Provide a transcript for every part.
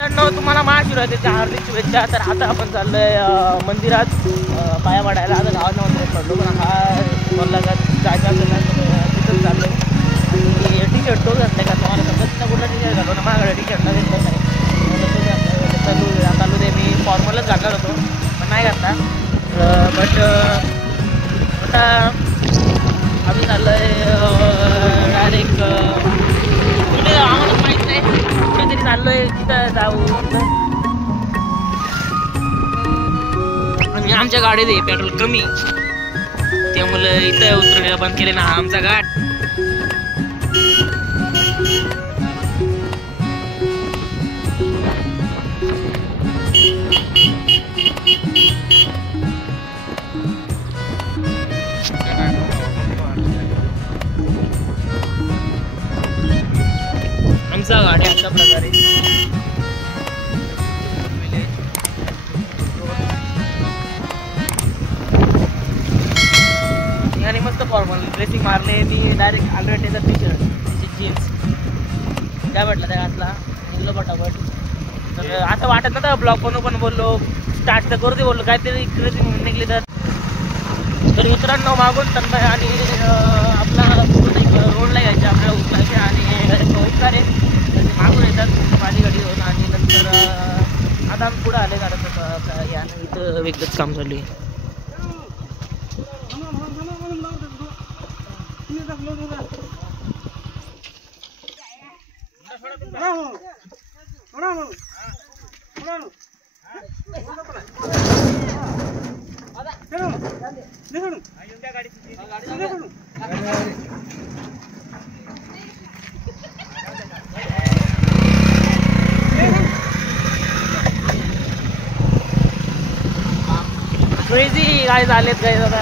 तुम्हाला महाशिवरात्रीच्या हार्दिक शुभेच्छा। तर आता आपण चाललोय मंदिरात पाया पडायला। आता गावात मंदिरात पडलो पण हा बोलला का जायचं असेल ना तिथंच चाललोय। आणि टी शर्ट तो घातलाय का तुम्हाला समजत ना कुठला टी शर्ट घालतो ना माझ्याकडे टी शर्ट घेतलं नाही चालू दे मी फॉर्मलच घालणार होतो पण नाही घातला। बट आता आम्ही चाललोय डायरेक्ट कुठे आम्हाला माहीत नाही कुठेतरी चाललोय तिथं जाऊ। आणि आमच्या गाडीत आहे पेट्रोल कमी त्यामुळे इथं उतरण्याला बंद केले ना आमचा घाट। आमचा गाडी अशा प्रकारे आणि मस्त फॉर्मल ड्रेसिंग मारले मी डायरेक्ट अल्टरनेटिव्हचा टी शर्ट जीन्स त्या म्हटलं त्या घातला निघलो पटापट। तर असं वाटत नव्हतं ब्लॉग पण बोललो स्टार्ट तर करू दे बोललो काहीतरी क्रेझी म्हणून निघली। तर मित्रांनो मागून तन्मय आणि आपला रोडला यायचे आपल्याला उचलायचे आणि उचलारे मागून येतात माझी गाडी होऊन। आणि नंतर आता आम्ही पुढे आले कारण यानं इथं वेगळंच काम चालू आहे। क्रेझी काय झालेत काय आता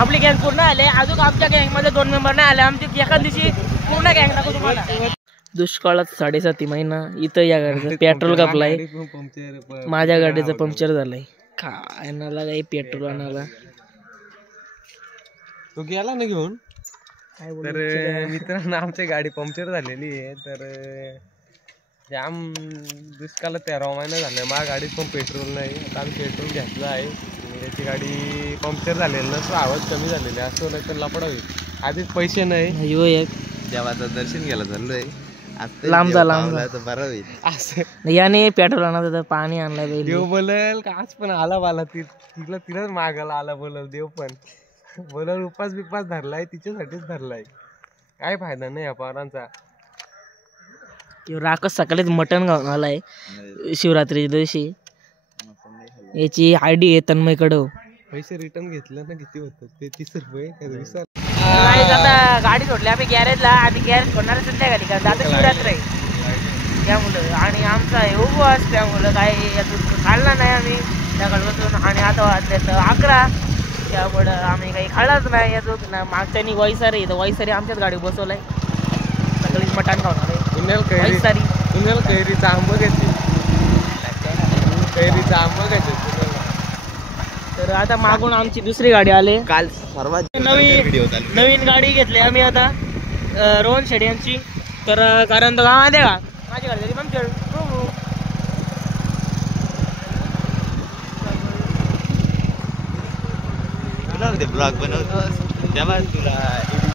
आपली गँग पूर्ण आले अजून आमच्या गँगमध्ये 2 मेंबर नाही आले। आमची एका दिवशी पूर्ण गँग दाखवू तुम्हाला। दुष्काळात 7.5 महिना इथं या गाडीचं पेट्रोल कापलाय माझ्या गाडीचं पंक्चर झालंय काय आणायला काही पेट्रोल आणायला तो गेला ना घेऊन। तर मित्रांनो आमची गाडी पंक्चर झालेली आहे तर जाम दुष्काळात 13 महिना झाला माझ्या गाडीत पण पेट्रोल नाही। आता आम्ही पेट्रोल घेतलं आहे त्याची गाडी पंक्चर झालेली नसतो आवाज कमी झालेले असं नाही तर लपडा होईल आधीच पैसे नाही देवाचं दर्शन घ्यायला चाललोय लांब जा तर बरं होईल असं याने पेट्रोल आणलं तर पाणी आणलं देव बोलेल का आज पण आला बाला तिलाच मागायला आला बोलल देव पण बोलल उपास बिपास धरलाय तिच्यासाठीच धरलाय काय फायदा नाही या पोरांचा। राकस सकाळीच मटण खाऊन आलाय शिवरात्रीच्या दिवशी याची आयडी आहे तन्मयकडं। पैसे रिटर्न घेतलं ना किती होतं ते 30 रुपये आता गाडी सोडली आम्ही गॅरेजला आम्ही गॅरेज सोडणार संध्याकाळी कारण आता शिवरात्र आहे त्यामुळं आणि आमचा हे उपवास त्यामुळं काही यातून खाल्ला नाही आम्ही त्याकडून। आणि आता वाजले तर 11 त्यामुळं आम्ही काही खाल्लाच नाही यातून ना। मागच्यानी वैसारी तर वैसारी आमच्याच गाडी बसवलाय सगळीच मटण खाऊन आले वैसारी कैरीचा आंबा घ्यायची कैरीचा आंबा घ्यायचे। तर आता मागून आमची दुसरी गाडी आली काल सर्वात नवीन गाडी घेतली आम्ही आता रोहन शेड यांची। तर कारण तर गावामध्ये का माझी गाडी तरी पंक्चर ब्लॉग बनवतोस तेव्हा तुला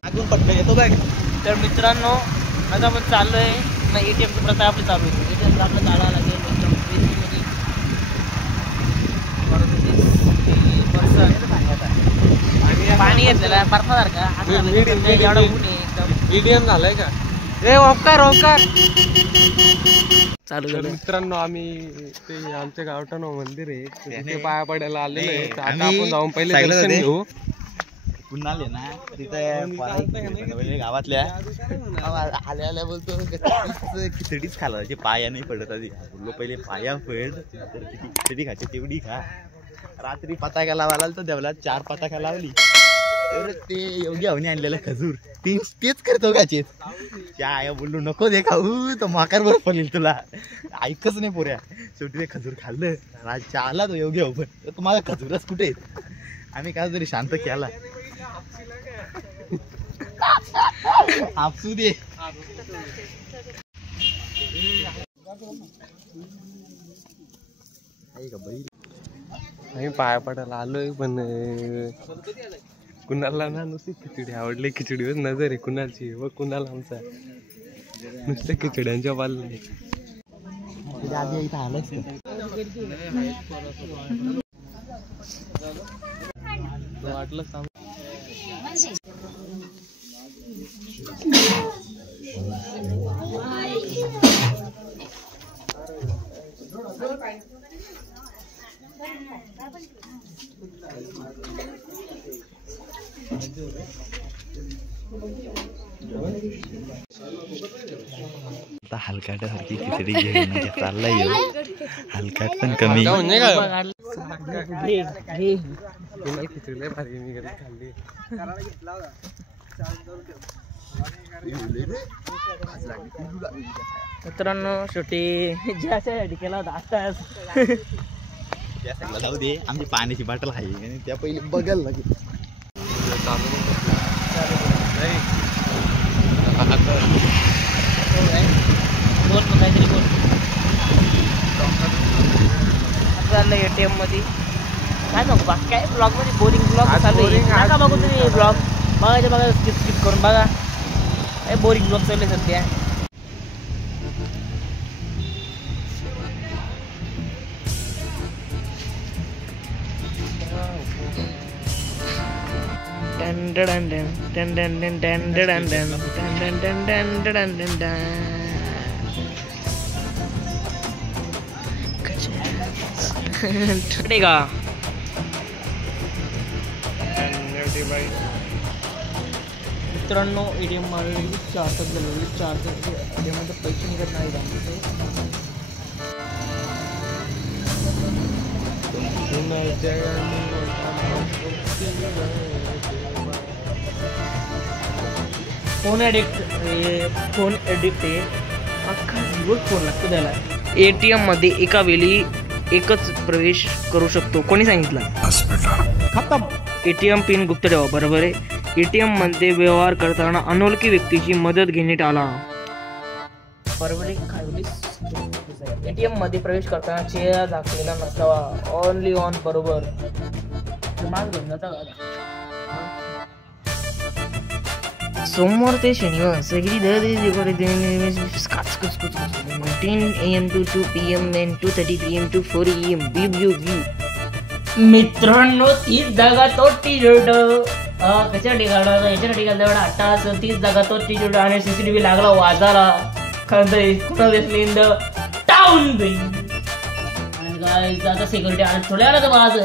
अजून पटकन येतो बघ। तर मित्रांनो आता आपण चाललोय ना ATMची प्रथा आपली चालू आहे ATM आपलं चालावं लागेल एकदम पाणी घेतलेलं बर्फासारखं एवढं ऊन आहे एकदम मीडियम झालाय का ओंकार चालू तर मित्रांनो आम्ही ते आमच्या गावठाण मंदिर आहे तिथे पाया पडायला आलेलो आहे। आता आपण जाऊन पहिले दर्शन घेऊ पुन्हा आले ना तिथे गावातल्या आल्या बोलतो खिचडीच खाला पाया नाही पडत आधी बोललो पहिले पाया पड तर किती खिचडी खाते तेवढी खा। रात्री पताका लावायला तर देवला 4 पताका लावली तर ते योगी आवनी आणलेलं खजूर तेच करतो काचेत त्या आया बोललो नको दे खाऊ तर माकार बरं पडेल तुला ऐकच नाही पोऱ्या शेवटी ते खजूर खाल्लं आला तो योगी अवघड तर तुम्हाला खजूरच कुठे आम्ही काय तरी शांत केला आपसू दे आहे का बैल? आम्ही पाया पडायला आलोय पण कुणाला ना नुसती खिचडी आवडली. खिचडीवर नजर आहे कुणाची व कुणाला आमचा नुसत्या खिचड्यांच्या बाजूने इथं आलंच वाटलं सांग. आता हलकाटासारखी खिचडी घेऊन चाललाय हलकाट पण कमी. खिचडी लय भारी मी घरी खाल्ली. मित्रांनो शेवटी ज्यासाठी केला होता आताच जाऊ दे. आमची पाण्याची बाटल आहे आणि त्या पहिले बघायला लागेल. बोल मग काहीतरी बोल. चाललं ATM मध्ये काय सांगू बाकी काय ब्लॉग मध्ये बोरिंग ब्लॉग चालू आहे. नका बघू तुम्ही ब्लॉग बघायचं बघा स्किप करून बघा. काय बोरिंग ब्लॉग चालले सध्या. मित्रांनो ATM मध्ये 4 तास झाले. 4 तास ATM मध्ये पैसे निघत नाही आमचे. फोन ॲडिक्ट आहे. अख्खा दिवस फोन लागतो त्याला. ATM मध्ये एका वेळी एकच प्रवेश करू शकतो. कोणी सांगितलं? खतम. ATM पिन गुप्त ठेवा. बरोबर आहे. ATM मध्ये व्यवहार करताना अनोळखी व्यक्तीची मदत घेणे टाळा. बरोबर आहे. ATM मध्ये प्रवेश करताना चेहरा दाखवलेला नसावा. Only on. बरोबर. सोमवार ते शनिवार सगळी 10 AM to 2 PM and 2:30 PM to 4 AM. मित्रांनो 30 जागा तो टी-शर्ट कशासाठी काढला याच्यासाठी काढला एवढा 8 तास 30 जागा तो टी-शर्ट आणि CCTV लागला वाजायला. कुणा दिसली इन द टाउन आणि काय आता सिक्युरिटी आणि थोड्या आला तर वाज.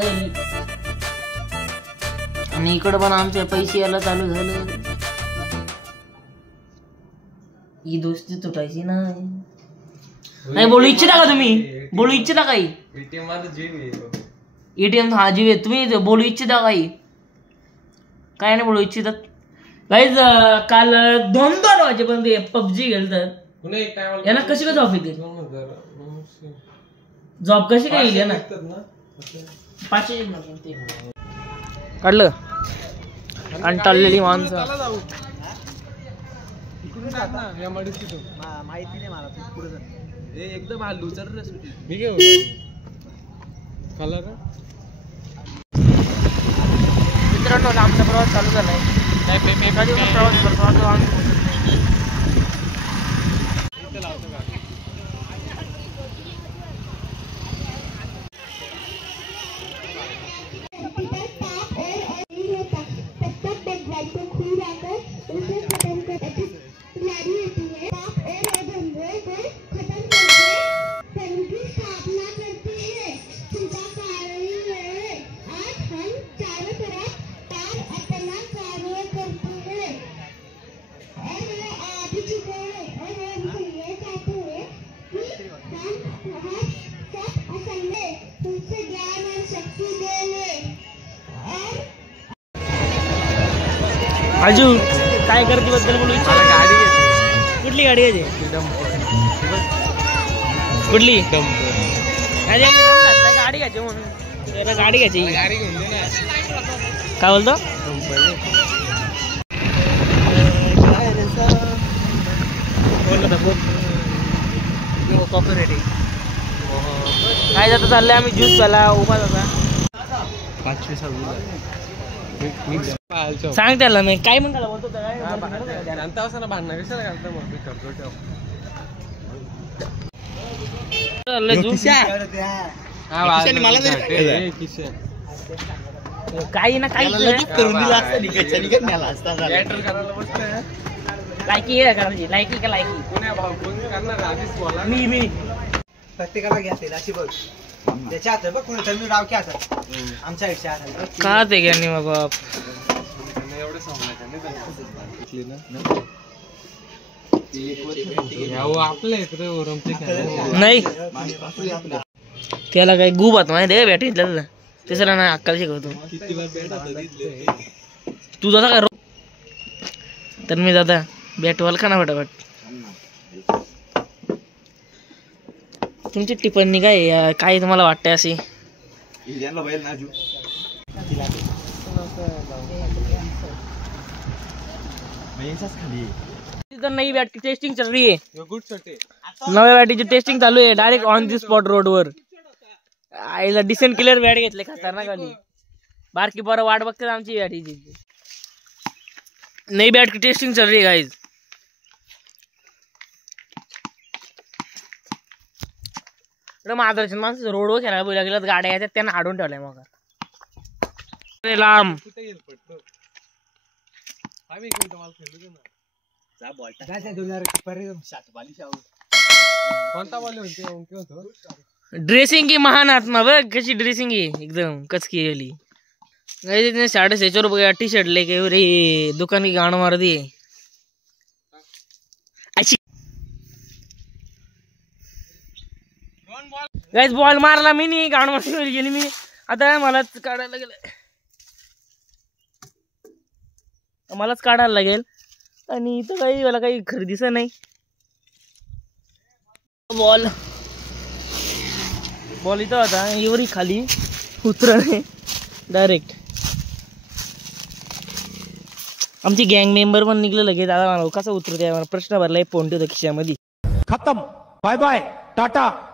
आणि इकडं पण आमचे पैसे यायला चालू झालं. ही दोस्ती तुटायची नाही. बोलू इच्छिता का तुम्ही? बोलू इच्छिता काही? ATM हा जीव आहे. तुम्ही बोलू इच्छिता काही? काय नाही बोलू इच्छितात. गाईज काल 2-2 वाजेपर्यंत PUBG खेळतात. यांना कशी काय झोप येते? जॉब कशी काय येईल ना? 500 काढलं आणि टाळलेली माणसं. माहिती नाही मला. एकदम हल्लू चल रे मी घेऊ कलर. मित्रांनो आमचा प्रवास चालू झालाय. एका दिवसात प्रवास करतो आता आम्ही. आजू काय करते बद्दल बोलू इच्छा. गाडी कुठली गाडी आहे? कुठली गाडी घ्यायची म्हणून गाडी घ्यायची. गाडी घेऊन दे ना. काय बोलतो? कॉपी रेडी काय जाता चाललंय आम्ही ज्यूस प्याला उभा जाता 500 सांग त्याला मी काय म्हणताला बोलतो काय शांत असं ना भांडणं कशाला घालतं मग मी करतो काही ना काही लायकी आहे करायची लायकी का लायकी मी प्रत्येकाला घ्या अशी बघ त्याच्या हातात बघ कोणी तर मी राव की हातात आमच्या इच्छा हातात का ते घ्या नाही बाबा एवढं आपले नाही त्याला काही गुबात माहिती आहे बॅटरीतल्या त्याला नाही अक्काला शिकवतो तू जसा काय तर मी दादा बॅटवाल का ना फटाफट तुमची टिप्पणी काय काय तुम्हाला वाटतंय अशी नई बॅटरी टेस्टिंग चल रही है नव्या बॅटरीची टेस्टिंग चालू आहे डायरेक्ट ऑन दी स्पॉट रोडवर आईला डिसेंट क्लिअर बॅट घेतले खतरनाक आली बारकी बरं वाट बघते आमची बॅटरीची नई बॅटरी टेस्टिंग चल रही है गाइस माधवच्या माणसं रोडवर खेळायला बोला गेलं गाड्या येतात त्यांना आडून ठेवलंय मग लांब ड्रेसिंग की महान आत्मा बघ कशी ड्रेसिंग आहे एकदम कचकी वाली 650 रुपये टी शर्ट लेके रे दुकान की गाड़ मार दी गाइस बॉल मारला मी नाही गाण मारली गेली मी आता मलाच काढायला लागेल मलाच काढायला लागेल आणि इथं काही मला काही खरेदीच नाही बॉल बॉल इथं होता एवढी खाली उतरणे डायरेक्ट आमची गँग मेंबर पण निघले लगेच दादा मला कसं उतरते प्रश्न भरलाय फोन ठेवतो खिशामध्ये खत्म बाय बाय टाटा